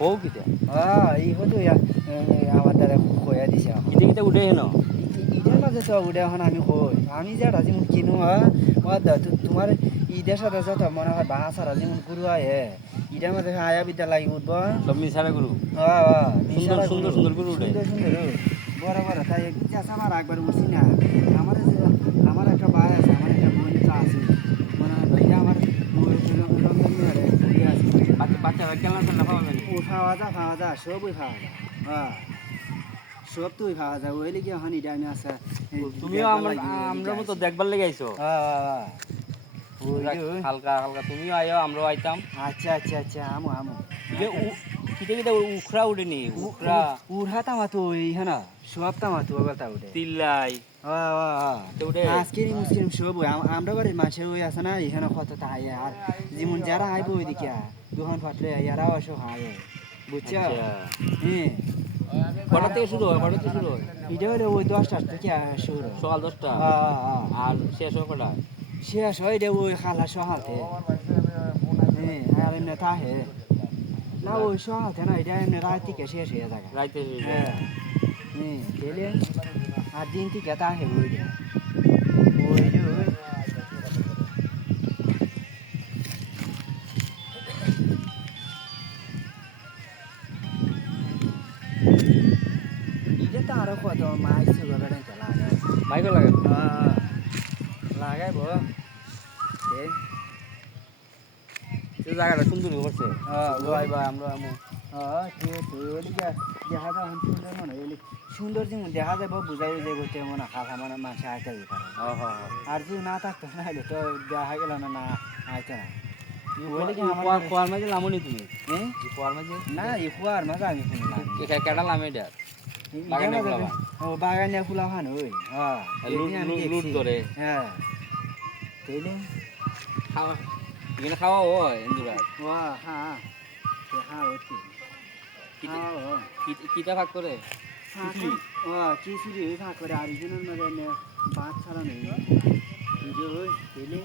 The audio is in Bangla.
হও কিতা ই হয়তো আমার দ্বারা কয়া দিছে কিতা কিতা উঠে হেন ঈদের মাঝে তো উঠে এখন আমি কই আমি যে রাজি মন কিনো তোমার ঈদের সাথে যত মনে হয় বাসারা যেমন গুরু আয়ে ঈদের মাঝে আয়া বিদ্যা লাগি উঠব সব মিশারা গুরু সুন্দর সুন্দর সুন্দর গুরু উঠে সুন্দর সুন্দর বড় বড় তাই চাষা আমার একবার উঠছি না আমার আমার একটা ভাই আছে আমার একটা বোন তো আছে মনে হয় ভাইয়া আমার রমজান মেয়ারে ঘুরে আছে বাচ্চারা খেলনা টেলনা পাওয়া যায় ও খাওয়া যা সবই খাওয়া যা সব তুই খাওয়া যা ওই লিগে এখন ঈদের আমি আছে তুমিও আমরা মতো দেখবার লেগে আইছো হালকা হালকা তুমিও আইও আমরাও আইতাম আচ্ছা আচ্ছা আচ্ছা আমু কিতা কিতা উখরা উঠেনি উখরা উড়হা তামাতো হ্যাঁ না সব তামাতো বলতা উঠে তিল্লাই তো উঠে আজকেরই মুসলিম সব আমরা বাড়ির মানুষের ওই আছে না এখানে কত তাই আর যেমন যারা আইব ওইদিকে দোকান ফাটলে এরাও আসো হায় বুঝছো হ্যাঁ কটা থেকে শুরু হয় কটা থেকে শুরু হয় এটা হলে ওই 10টার থেকে শুরু সকাল 10টা আর শেষ হয় কটা শেষ হয় এটা ওই খালা সহালতে হ্যাঁ আর এমনি তাহে না ওই সহালতে না এটা এমনি রাত থেকে শেষ হয়ে থাকে রাইতে হ্যাঁ গেলে আর দিন থেকে তাহে ওইটা ওই যে এটা তো আরো কত মাছ ছিল বেড়াইতে লাগাই মাইকো লাগে লাগাইব এই সে জায়গাটা সুন্দর করছে ভাই ভাই আমরা ঠিক আছে ওইদিকে দেখা যায় সুন্দর মনে হয় সুন্দর যেমন দেখা যাবো বুঝাই যাবো তেমন খালা মানে মানুষ আইতে পারে আর যদি না থাকতো না হলে তো দেখা গেল না আইতে না কোয়ার মাঝে লামনি তুমি কোয়ার মাঝে না এই কুয়ার মাঝে আমি শুনলাম কেডা লাম এটা বাগানে ফুলাবা ও বাগানে ফুলা ফান ওই লুট করে হ্যাঁ তাইলে খাওয়া এখানে খাওয়া হয় এন্দুরা হ্যাঁ কিটা ভাগ করে খিচুড়ি ভাগ করে আর একজনের মধ্যে ভাত ছাড়া নেই বুঝে ওই তাইলে